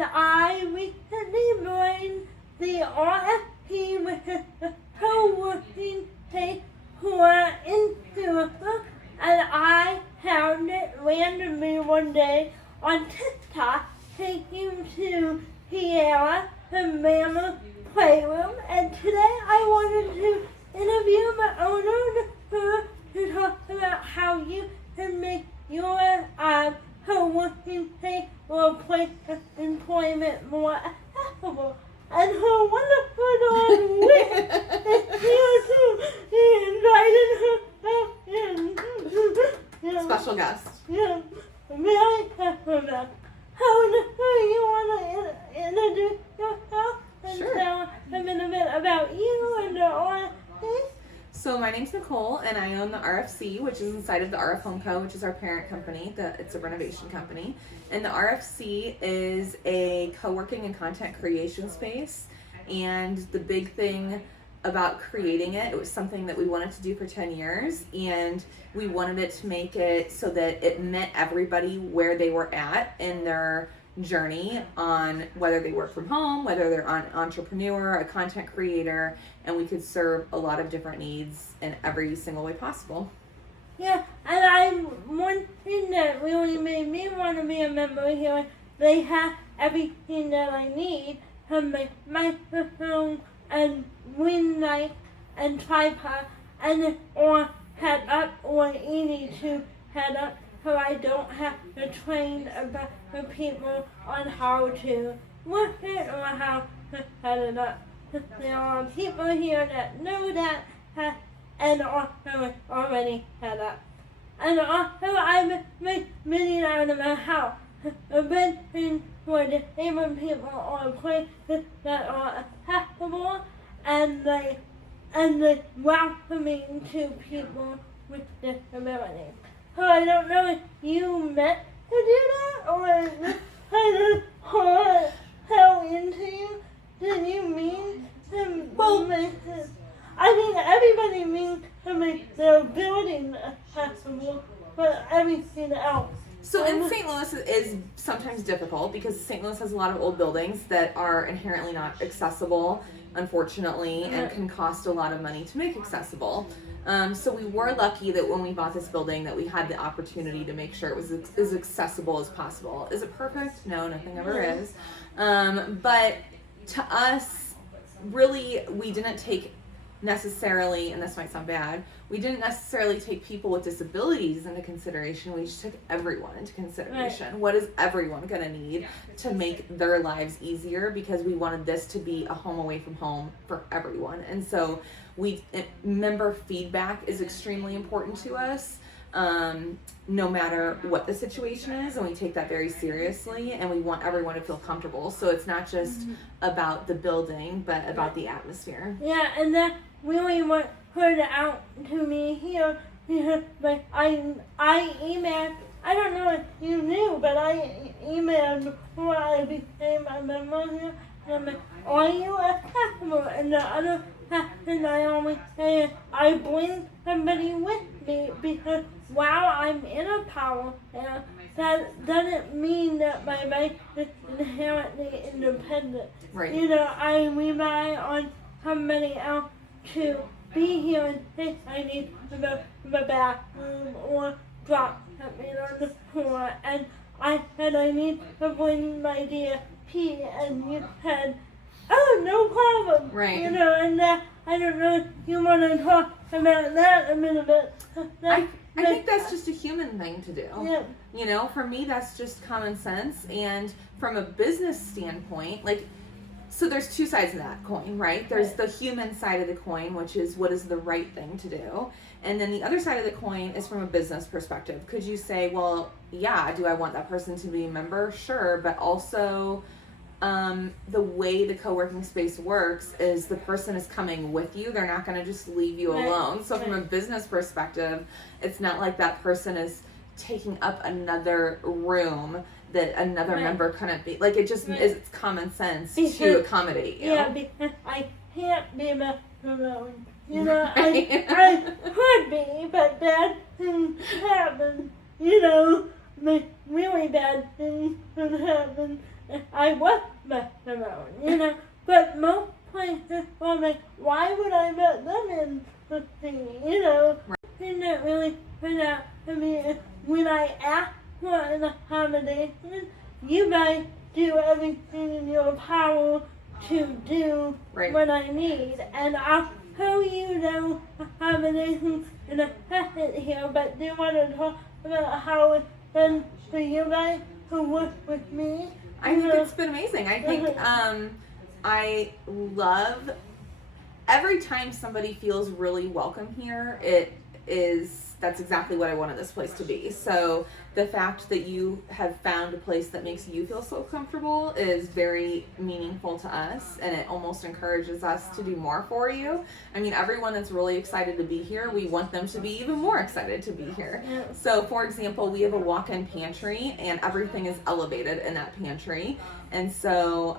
and I recently joined the RFP with the Coworking page for Instagram, and I found it randomly one day on TikTok, taking to Sierra, the Mama Playroom, and today I wanted to interview the owner to talk about how you can make your co-working space or place of employment more accessible. And her wonderful daughter Whit is here too. He invited herself in. Yeah. Special guest. Yeah, very special guest. How do you want to introduce yourself and Sure. tell a little bit about you and the RFC? So my name's Nicole, and I own the RFC, which is inside of the RF Home Co., which is our parent company. It's a renovation company. And the RFC is a co-working and content creation space. And the big thing about creating it was something that we wanted to do for 10 years. And we wanted it to make it so that it met everybody where they were at in their journey on whether they work from home, whether they're an entrepreneur, a content creator, and we could serve a lot of different needs in every single way possible. Yeah, and one thing that really made me want to be a member here, they have everything that I need from my microphone and ring light and tripod and or head up or easy to head up, so I don't have to train about the people on how to work it or how to set it up. There are people here that know that and also already set up. And also I'm really out of my house. Inventing for disabled people or places that are accessible and welcoming to people with disabilities. So I don't know if you meant to do that or is this kind of hard fell into you. Did you mean to make it? I think everybody means to make their building accessible, but everything else. So in St. Louis is sometimes difficult because St. Louis has a lot of old buildings that are inherently not accessible, unfortunately, and can cost a lot of money to make accessible. So we were lucky that when we bought this building that we had the opportunity to make sure it was as accessible as possible. Is it perfect? No, nothing ever is. But to us, really, we didn't take necessarily, and this might sound bad, we didn't necessarily take people with disabilities into consideration. We just took everyone into consideration. Right. What is everyone going to need to make their lives easier? Because we wanted this to be a home away from home for everyone. And so member feedback is extremely important to us, no matter what the situation is, and we take that very seriously, and we want everyone to feel comfortable. So it's not just about the building, but about the atmosphere. Yeah, and that really what put it out to me here, but I emailed, I don't know if you knew, but I emailed before I became a member here, and I'm like, are you accessible? And the other person I always say, I bring somebody with me because while I'm in a power plant, that doesn't mean that my life is inherently independent. Right. I rely on somebody else to be here in case I need to go to the bathroom or drop something on the floor. And I said I need to bring my DSP, and you said, oh, no problem. Right. And I don't know if you want to talk about that a little bit. I think that's just a human thing to do. Yeah. For me, that's just common sense. And from a business standpoint, so there's two sides of that coin, right? There's the human side of the coin, which is what is the right thing to do. And then the other side of the coin is from a business perspective. Could you say, well, yeah, do I want that person to be a member? Sure, but also the way the co-working space works is the person is coming with you. They're not going to just leave you alone. So from a business perspective, it's not like that person is taking up another room that another member couldn't be. It just is, it's common sense to accommodate you. Yeah, because I can't be left alone. I could be, but bad things happen. really bad things could happen if I was left alone, you know. But most places are like, why would I let them in the thing, you know? And that really turned out to me when I asked for an accommodation, you guys do everything in your power to do what I need, and I'll tell you those accommodations in a second here, but do you want to talk about how it's been for you guys who work with me? I think it's been amazing. I think I love every time somebody feels really welcome here. That's exactly what I wanted this place to be. So the fact that you have found a place that makes you feel so comfortable is very meaningful to us, and it almost encourages us to do more for you. I mean, everyone that's really excited to be here, we want them to be even more excited to be here. Yeah. So for example, we have a walk-in pantry, and everything is elevated in that pantry. And so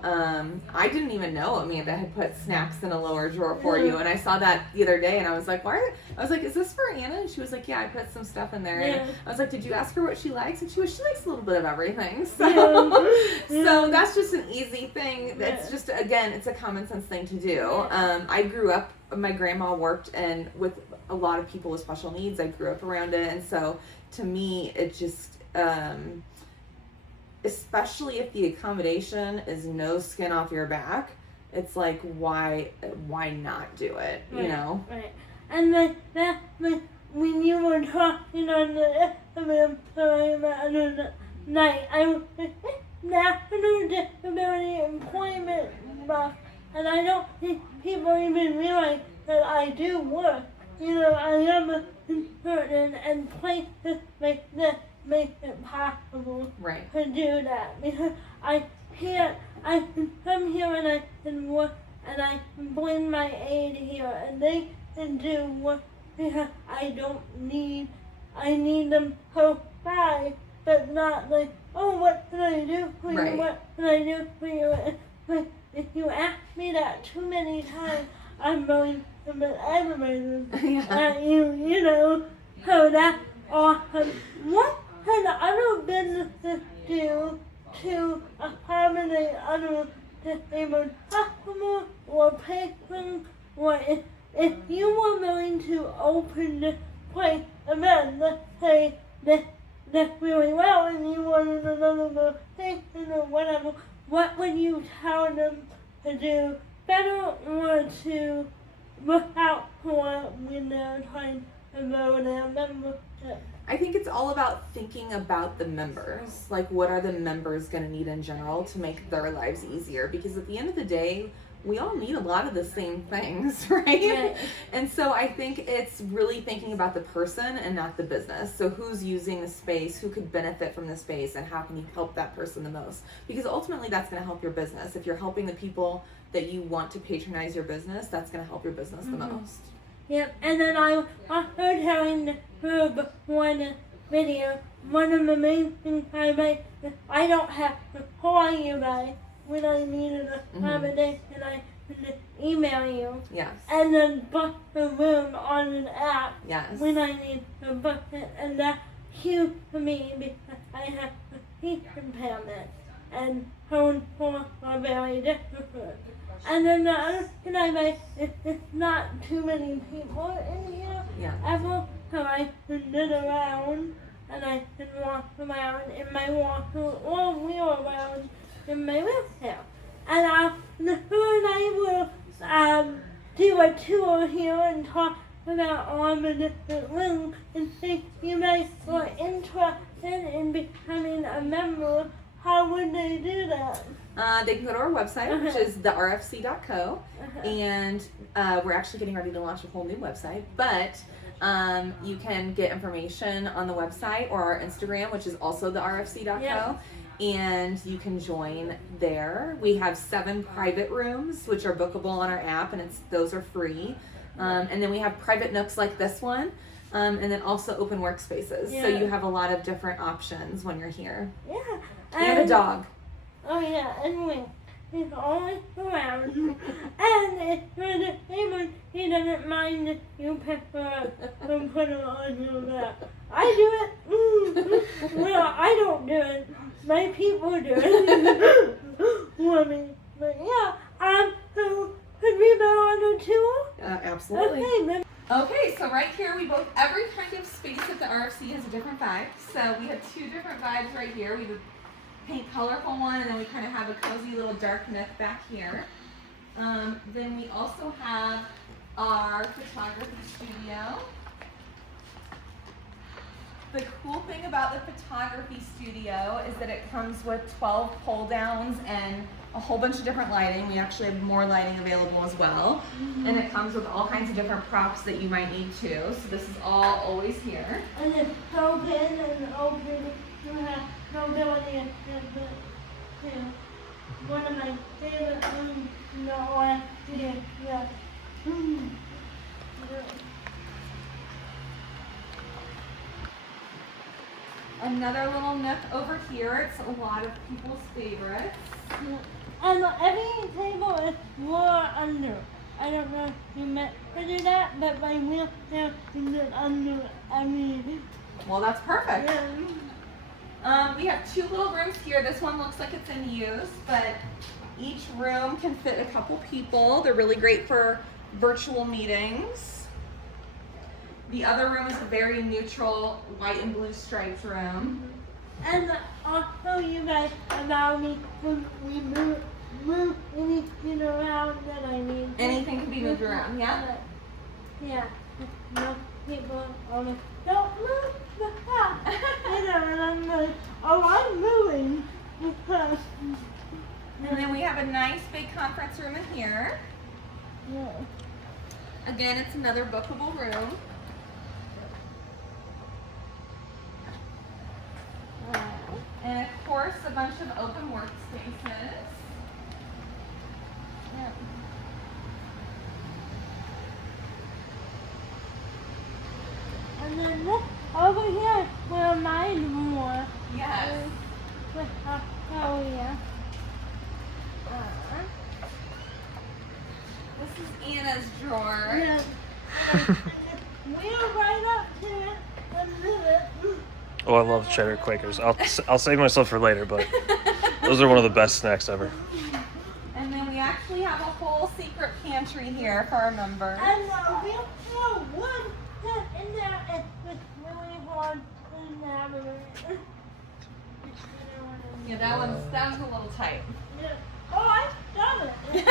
I didn't even know Amanda had put snacks in a lower drawer for you. And I saw that the other day, and I was like, why? I was like, is this for Anna? And she was like, yeah, I put some stuff in there. And I was like, did you ask her what she likes? And she likes a little bit of everything. So, so that's just an easy thing. That's just, again, it's a common sense thing to do. I grew up, my grandma worked with a lot of people with special needs. I grew up around it. And so to me, it just, especially if the accommodation is no skin off your back, it's like, why not do it, you know? Right. And when you were talking on the other night, I was National Disability Employment Month, and I don't think people even realize that I do work. You know, I am a consultant, and places like this make it possible to do that, because I can come here and I can work, and I can bring my aide here, and they can do work because I need them close by, but not like, oh, what can I do for you, what can I do for you? But if you ask me that too many times, I'm going to be aggravated at you, you know, so that's awesome. What can other businesses do to accommodate other disabled customers or patrons? Or if you were willing to open this place again, let's say this really well, and you wanted another location or whatever, what would you tell them to do better or to look out for when they're trying to grow their membership? I think it's all about thinking about the members. Like, what are the members going to need in general to make their lives easier? Because at the end of the day, we all need a lot of the same things, right? And so I think it's really thinking about the person and not the business. So who's using the space, who could benefit from the space, and how can you help that person the most? Because ultimately that's going to help your business. If you're helping the people that you want to patronize your business, that's going to help your business the most. Yep, and then I also telling her before the video, one of the main things I make is I don't have to call you guys when I need an accommodation. I can email you. Yes. And then book the room on an app. Yes. When I need to book it. And that's huge for me because I have a speech impairment. And phone calls are very difficult. And then the other thing I make is it's not too many people in here ever, so I can sit around and I can walk around in my walker or wheel around in my wheelchair. And I will do a tour here and talk about all the different rooms and see if you guys are interested in becoming a member. How would they do that? They can go to our website, which is therfc.co, and we're actually getting ready to launch a whole new website, but you can get information on the website or our Instagram, which is also therfc.co, and you can join there. We have 7 private rooms, which are bookable on our app, and those are free, and then we have private nooks like this one, and then also open workspaces, so you have a lot of different options when you're here. Yeah. And a dog. Oh yeah, anyway, he's always around. And if for the table, he doesn't mind if you pick her up and put her on your lap. I do it. Well, I don't do it. My people do it. Women. But yeah, so could we go on a tour? Absolutely. Okay, Okay, so right here every kind of space at the RFC has a different vibe. So we have two different vibes right here. We have a pink colorful one, and then we kind of have a cozy little dark nook back here. Then we also have our photography studio. The cool thing about the photography studio is that it comes with 12 pull downs and a whole bunch of different lighting. We actually have more lighting available as well. And it comes with all kinds of different props that you might need too. So this is all always here. and it's open and open. You have mobility and one of my favorite rooms in the OFC. Yeah. Another little nook over here. It's a lot of people's favorites. And every table is floor under. I don't know if you meant to do that, but my wheelchair is under every. Well, that's perfect. Yeah. We have two little rooms here. This one looks like it's in use, but each room can fit a couple people. They're really great for virtual meetings. The other room is a very neutral white and blue striped room. And also, you guys allow me to move anything around that I need. Anything can be moved around, yeah? Yeah. No people always don't move the house. And I'm like, oh, I'm moving. And then we have a nice big conference room in here. Yeah. Again, it's another bookable room. And of course, a bunch of open workspaces. Yeah. And then look over here where mine more. Yes. Oh yeah. This is Anna's drawer. Yeah. We're right up to it. A minute. Oh, I love cheddar Quakers. I'll save myself for later, but those are one of the best snacks ever. And then we actually have a whole secret pantry here for our members. And we'll throw wood in there. It's really hard to navigate. Yeah, that one's a little tight. Yeah. Oh, I've done it.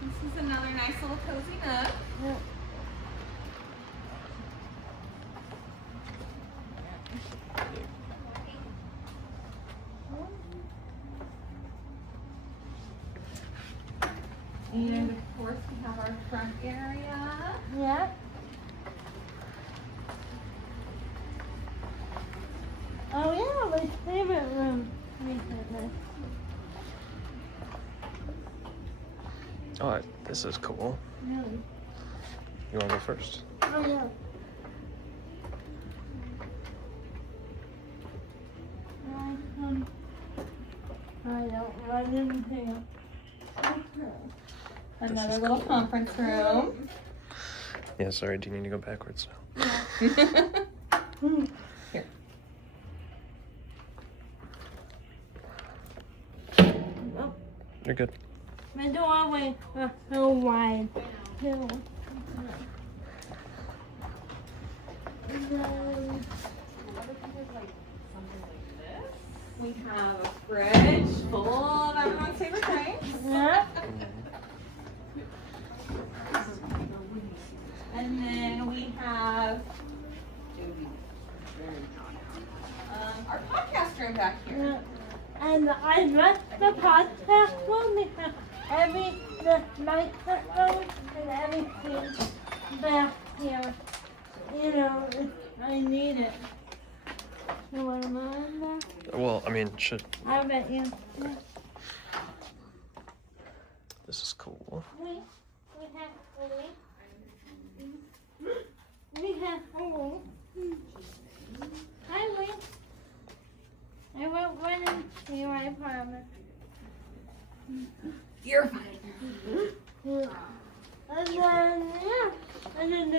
This is another nice little cozy nook. Yeah. And of course we have our front area. Yeah. Oh yeah, my favorite room recently. Oh, this is cool. Really? You want to go first? Oh yeah. I don't run into you. Another is little cool. conference room. Yeah, sorry. Do you need to go backwards? Here. Oh, You're good. my doorway is so wide too. And then, We have a fridge full of everyone's favorite drinks. yeah. And then we have our podcast room back here. Yeah. And I left the podcast room because the microphone and everything back here. You know, I need it. You want to mind that? Well, I mean, I bet you. this is cool. We have a link. We have a link.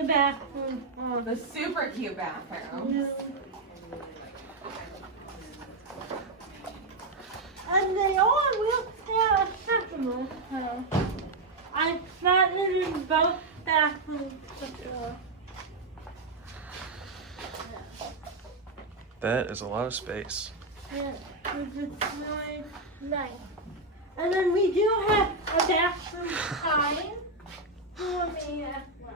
the bathroom. Oh, the super cute bathroom. Yeah. And they all wheelchair accessible, so I've not lived in both bathrooms before. That is a lot of space. Yeah, which is really nice. And then we do have a bathroom sign for me as well.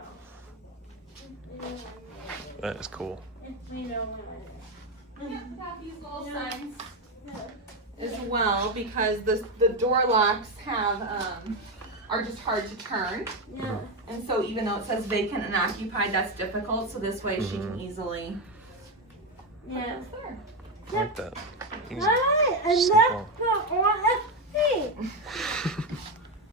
That is cool. If we know what it is. Yeah, we got these little Yeah. signs Yeah. as well because the door locks are just hard to turn. Yeah. And so even though it says vacant and occupied, that's difficult. So this way she can easily Yeah. it's there. I like that. Easy. Alright, and Simple. that's the all the things.